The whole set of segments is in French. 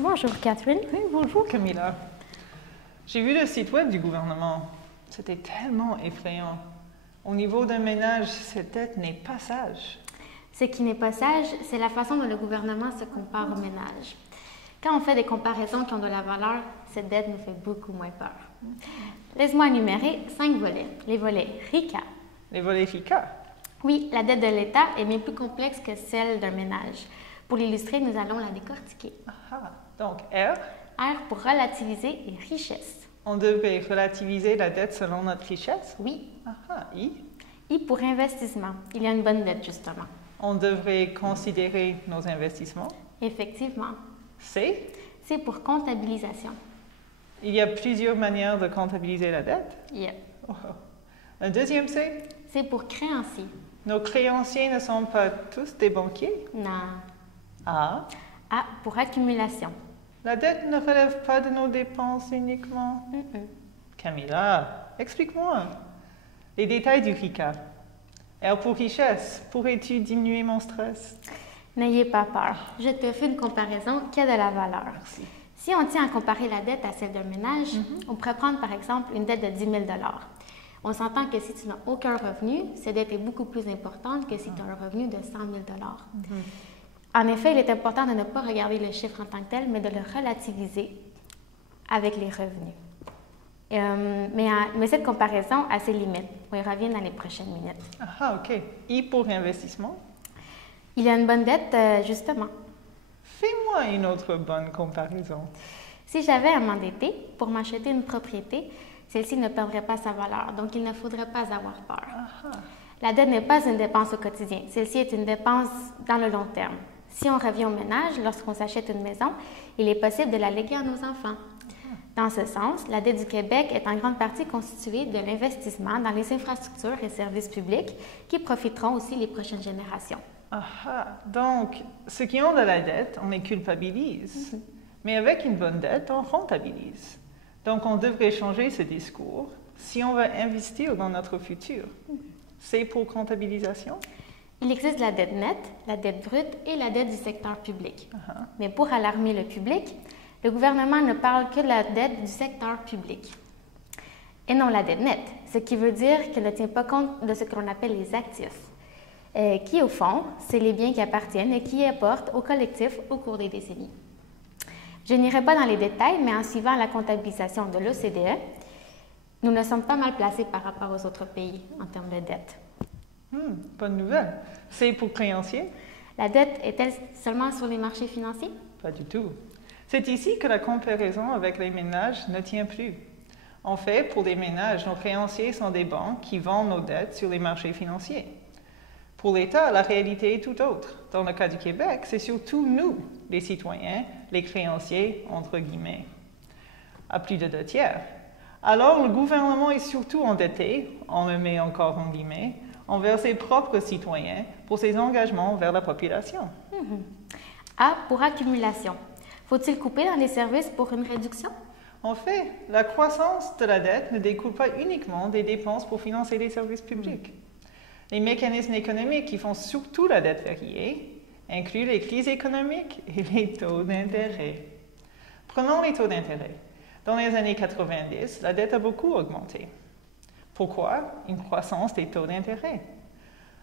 Bonjour Catherine. Oui, bonjour Camilla. J'ai vu le site web du gouvernement. C'était tellement effrayant. Au niveau d'un ménage, cette dette n'est pas sage. Ce qui n'est pas sage, c'est la façon dont le gouvernement se compare au ménage. Quand on fait des comparaisons qui ont de la valeur, cette dette nous fait beaucoup moins peur. Laisse-moi énumérer 5 volets. Les volets RICA. Les volets FICA. Oui, la dette de l'État est bien plus complexe que celle d'un ménage. Pour l'illustrer, nous allons la décortiquer. Ah, donc R. R pour relativiser et richesse. On devrait relativiser la dette selon notre richesse. Oui. I. I pour investissement. Il y a une bonne dette, justement. On devrait considérer nos investissements. Effectivement. C. C pour comptabilisation. Il y a plusieurs manières de comptabiliser la dette. Yep. Oh. Un deuxième C. C pour créancier. Nos créanciers ne sont pas tous des banquiers. Non. A. A pour accumulation. La dette ne relève pas de nos dépenses uniquement. Camilla, explique-moi. Les détails du RICA. R pour richesse. Pourrais-tu diminuer mon stress? N'ayez pas peur. Je te fais une comparaison qui a de la valeur. Merci. Si on tient à comparer la dette à celle d'un ménage, on pourrait prendre par exemple une dette de 10 000 $. On s'entend que si tu n'as aucun revenu, cette dette est beaucoup plus importante que si tu as un revenu de 100 000 $. En effet, il est important de ne pas regarder le chiffre en tant que tel, mais de le relativiser avec les revenus. Mais cette comparaison a ses limites. On y revient dans les prochaines minutes. OK. I pour investissement. Il y a une bonne dette, justement. Fais-moi une autre bonne comparaison. Si j'avais à m'endetter pour m'acheter une propriété, celle-ci ne perdrait pas sa valeur, donc il ne faudrait pas avoir peur. La dette n'est pas une dépense au quotidien. Celle-ci est une dépense dans le long terme. Si on revient au ménage, lorsqu'on s'achète une maison, il est possible de la léguer à nos enfants. Dans ce sens, la dette du Québec est en grande partie constituée de l'investissement dans les infrastructures et services publics qui profiteront aussi les prochaines générations. Donc, ceux qui ont de la dette, on les culpabilise. Mais avec une bonne dette, on rentabilise. Donc, on devrait changer ce discours si on veut investir dans notre futur. C'est pour comptabilisation? Il existe la dette nette, la dette brute et la dette du secteur public. Mais pour alarmer le public, le gouvernement ne parle que de la dette du secteur public et non la dette nette, ce qui veut dire qu'elle ne tient pas compte de ce que l'on appelle les actifs, qui au fond, c'est les biens qui appartiennent et qui apportent au collectif au cours des décennies. Je n'irai pas dans les détails, mais en suivant la comptabilisation de l'OCDE, nous ne sommes pas mal placés par rapport aux autres pays en termes de dette. Bonne nouvelle. C'est pour créanciers? La dette est-elle seulement sur les marchés financiers? Pas du tout. C'est ici que la comparaison avec les ménages ne tient plus. En fait, pour les ménages, nos créanciers sont des banques qui vendent nos dettes sur les marchés financiers. Pour l'État, la réalité est tout autre. Dans le cas du Québec, c'est surtout nous, les citoyens, les créanciers, entre guillemets, à plus de 2/3. Alors, le gouvernement est surtout endetté, on le met encore en guillemets, envers ses propres citoyens pour ses engagements vers la population. A pour accumulation. Faut-il couper dans les services pour une réduction? En fait, la croissance de la dette ne découle pas uniquement des dépenses pour financer les services publics. Les mécanismes économiques qui font surtout la dette variée incluent les crises économiques et les taux d'intérêt. Prenons les taux d'intérêt. Dans les années 90, la dette a beaucoup augmenté. Pourquoi? Une croissance des taux d'intérêt.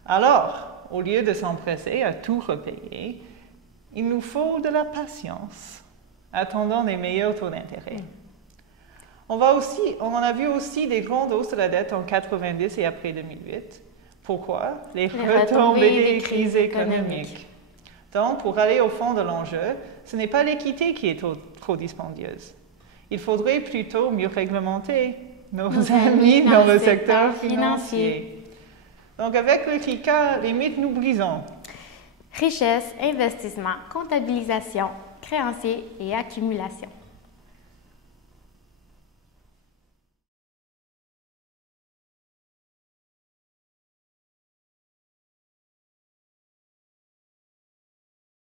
Alors, au lieu de s'empresser à tout repayer, il nous faut de la patience, attendant les meilleurs taux d'intérêt. On en a vu aussi des grandes hausses de la dette en 90 et après 2008. Pourquoi? Les retombées des crises économiques. Donc, pour aller au fond de l'enjeu, ce n'est pas l'équité qui est trop dispendieuse. Il faudrait plutôt mieux réglementer nos amis dans le secteur financier. Donc, avec le RICA, les mythes nous brisons. Richesse, investissement, comptabilisation, créanciers et accumulation.